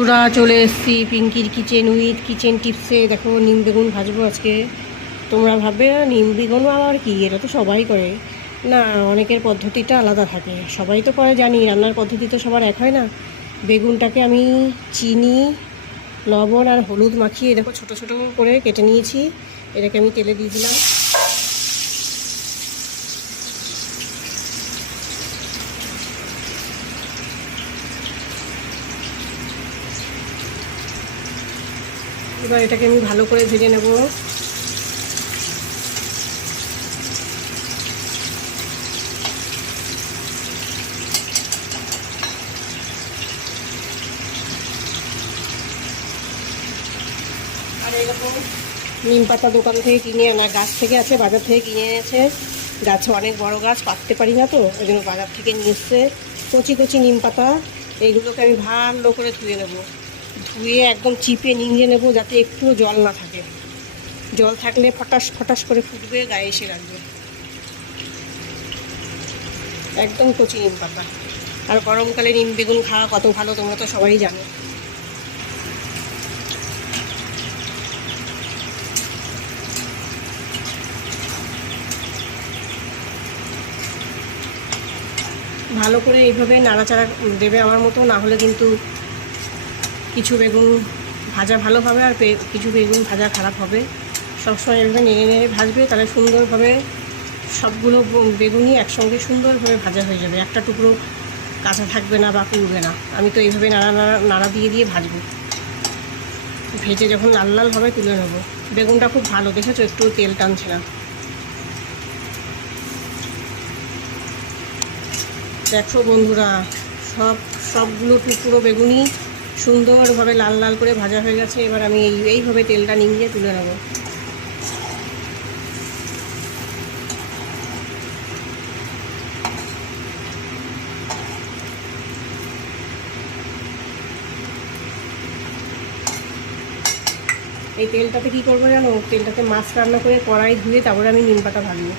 ওরা চলে এসেছি পিঙ্কির কিচেন উইথ কিচেন টিপসে। দেখো নিম বেগুন ভাজবো আজকে। তোমরা ভাববে নিম বেগুনও আবার কি, এটা তো সবাই করে না, অনেকের পদ্ধতিটা আলাদা থাকে। সবাই তো করে জানি, রান্নার পদ্ধতি তো সবার এক হয় না। বেগুনটাকে আমি চিনি, লবণ আর হলুদ মাখিয়ে দেখো ছোট ছোট করে কেটে নিয়েছি। এটাকে আমি তেলে দিয়ে দিলাম। এবার এটাকে আমি ভালো করে ভেজে নেব। আর এরকম নিম পাতা দোকান থেকে কিনে আনা, গাছ থেকে আছে, বাজার থেকে কিনে এনেছে। গাছে অনেক বড় গাছ, পাততে পারি না তো, ওই জন্য বাজার থেকে নিয়ে এসছে কচি কচি নিম পাতা। এইগুলোকে আমি ভালো করে ধুয়ে নেব। ধুয়ে একদম চিপে নিংড়ে নেব, যাতে একটু জল না থাকে। জল থাকলে ফটাস ফটাস করে ফুটবে, গায়ে এসে লাগবে। একদম কচি নিম পাতা। আর গরমকালে নিম বেগুন খাওয়া কত ভালো তোমরা তো সবাই জানো। ভালো করে এইভাবে নাড়াচাড়া দেবে আমার মতো, না হলে কিন্তু কিছু বেগুন ভাজা ভালো হবে আর কিছু বেগুন ভাজা খারাপ হবে। সবসময় এভাবে নেড়ে নেড়ে ভাজবে, তাহলে সুন্দরভাবে সবগুলো বেগুনই একসঙ্গে সুন্দরভাবে ভাজা হয়ে যাবে, একটা টুকরো কাঁচা থাকবে না বা পুড়বে না। আমি তো এইভাবে নাড়া দিয়ে দিয়ে ভাজবো। ভেজে যখন লাল লাল হবে তুলে নেব। বেগুনটা খুব ভালো, দেখেছো একটু তেল টানছে না। দেখো বন্ধুরা, সবগুলো টুকরো বেগুনি সুন্দরভাবে লাল লাল করে ভাজা হয়ে গেছে। এবার আমি এইভাবে তেলটা নিংড়ে তুলে নেব। এই তেলটাতে কী করবো জানো, তেলটাতে মাছ রান্না করে কড়াই ধুয়ে তারপরে আমি নিম পাতা ভাজবো।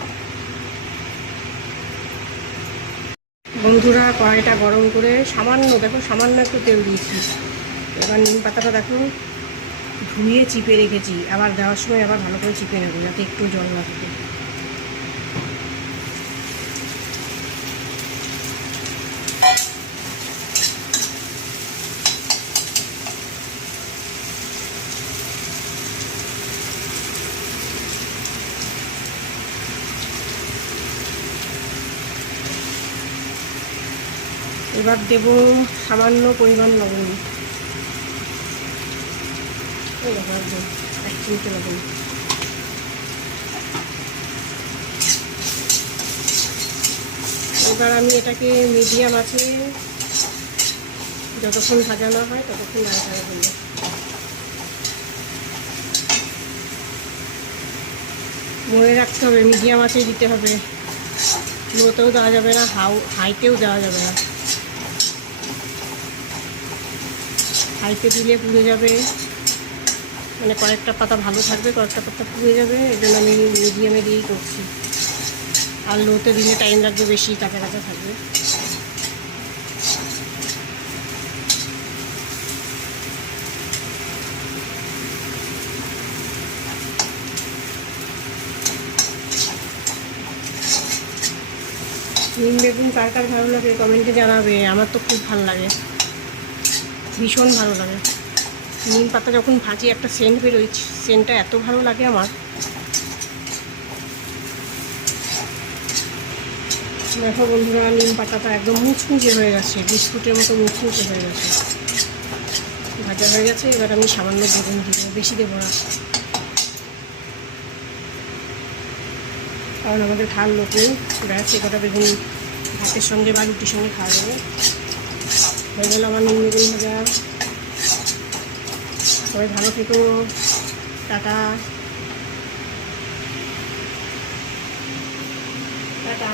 বন্ধুরা, কড়াইটা গরম করে সামান্য একটু তেল দিয়েছি। এবার নিম পাতাটা দেখো ধুয়ে চিপে রেখেছি, আবার দেওয়ার সময় আবার ভালো করে চিপে নেবো, যাতে একটু জল না থাকে। এবার দেব সামান্য পরিমাণ লবণ। এই দেখো একদম 1 চিমটে লবণ। এবার আমি এটাকে মিডিয়াম আছে যতক্ষণ ভাজা না হয় ততক্ষণ নাড়াচাড়া করব। মনে রাখতে হবে মিডিয়াম আঁচে দিতে হবে, লোতেও দেওয়া যাবে না, হাইতেও দেওয়া যাবে না। হাইতে দিলে পুড়ে যাবে, মানে কয়েকটা পাতা ভালো থাকবে, কয়েকটা পাতা পুড়ে যাবে। এই জন্য আমি মিডিয়ামে দিয়েই করছি। আর লোতে দিলে টাইম লাগবে বেশি, কাঁচা কাঁচা থাকবে। নিম বেগুন কার কার ভালো লাগে কমেন্টে জানাবে। আমার তো খুব ভালো লাগে, ভীষণ ভালো লাগে। নিম পাতা যখন ভাজি একটা সেন্ট বেরোয়, সেন্টটা এত ভালো লাগে আমার। দেখো বন্ধুরা, নিম পাতাটা একদম মুচমুচে হয়ে গেছে, বিস্কুটের মতো মুচমুচে হয়ে গেছে, ভাজা হয়ে গেছে। এবার আমি সামান্য বেগুন দিব, বেশি দেবো না, কারণ আমাদের ঠাল লোকে ব্যাস কটা বেগুন ভাতের সঙ্গে বা রুটির সঙ্গে খাওয়া যাবে। হয়ে গেল আমার নিম বেগুন ভাজা। সবাই ভালো থেকো, টাটা টাটা।